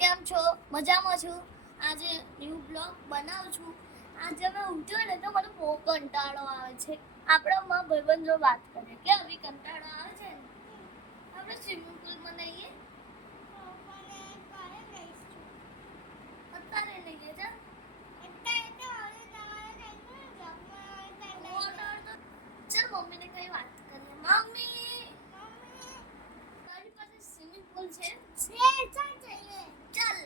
કેમ છો? મજામાં છું. આજે ન્યૂ બ્લોગ બનાવું છું. આજે મેં ઉઠ્યો ને તો મને બહુ કંટાળો આવે છે. આપણે માં ભાઈબંધો વાત કરીએ કે આવી કંટાળો આવે છે ને આપણે સ્વિમિંગ પુલમાં નહીએ અત્યારે નહીં જા ચાલ મમ્મીને કઈ વાત કરીએ. મમ્મી તારી પાસે સ્વિમિંગ પુલ છે? ચાલ જઈએ. ચાલ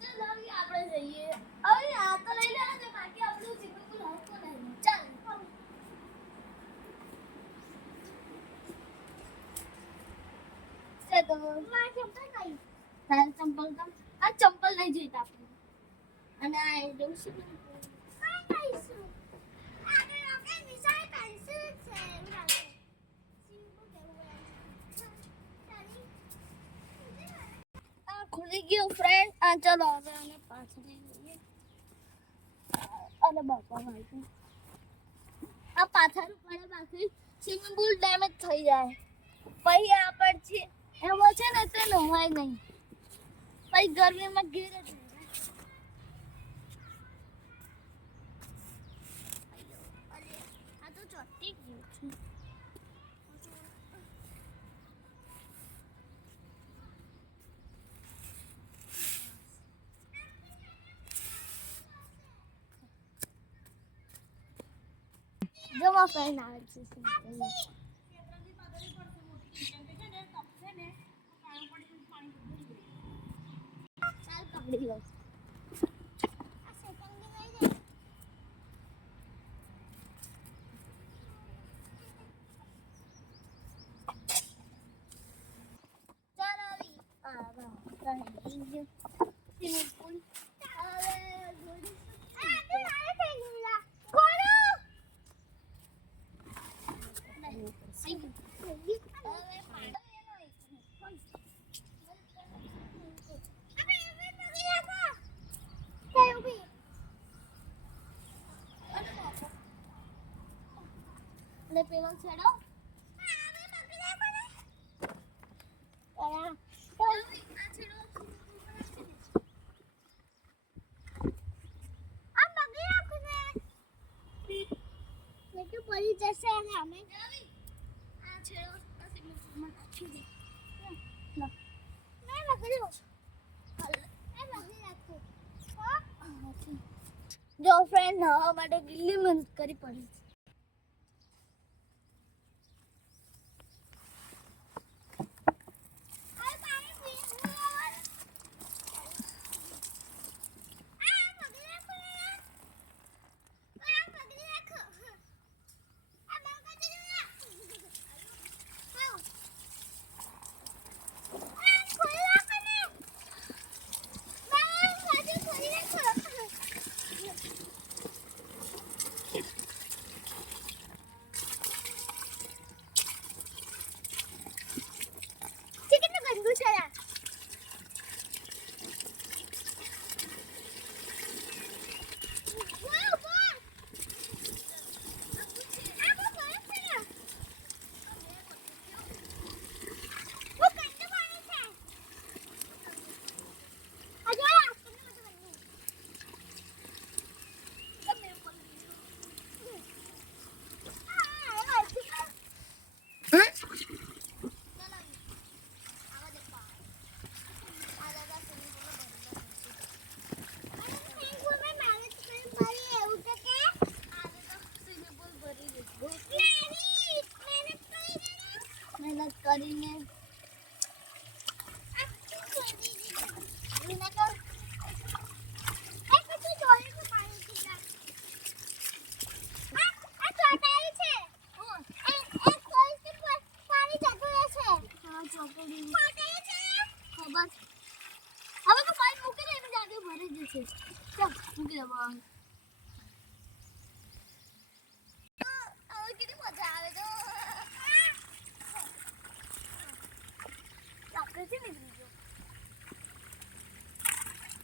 ચાલ આવી આપણે જઈએ. હવે આ તો લઈ લેવા દે બાકી આપણું સ્વિમિંગ પુલ હશે નહીં. ચાલ છે તો માં ચંપલ નહીં. તારે ચંપલ કામ આ ચંપલ નહીં જોઈતા આપણે અને આ એવું સ્વિમિંગ પુલ કઈ કઈશું આગળ આપણે નિશાળ પેન્સિલ છે એવું લાગે સ્વિમિંગ પુલ કેવું આ ખુલી ગયું ફ્રેન્ડ. આ ચલો હવે આને પાછળ લઈ લઈએ. અને બાપા ભાઈ આ પાછળ પડે બાકી સ્વિમિંગ પુલ ડેમેજ થઈ જાય પછી આ પડશે એમાં છે ને તે નહાય નહીં પછી ગરમીમાં ઘેર જ આ તો ચોટી ગયું છે. જમા ફ્રેન્ડ આવે છે ચાલ પકડી લો. ચાલ આવી સ્વિમિંગ પુલ ને પેલો છેડો પડી જશે અને અમે આ છેડો માં નાખી દે મેં પકડ્યો જો ફ્રેન્ડ નવા માટે ગીલી મન કરી પડી મહેનત કરીને હવે તો પાણી મૂકી દે એને જાગે ભરી જશે. ચાલ મૂકી દે બહાર. હવે કેટલી મજા આવે તો આપણે છે ને બીજો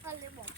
ભલે બોલ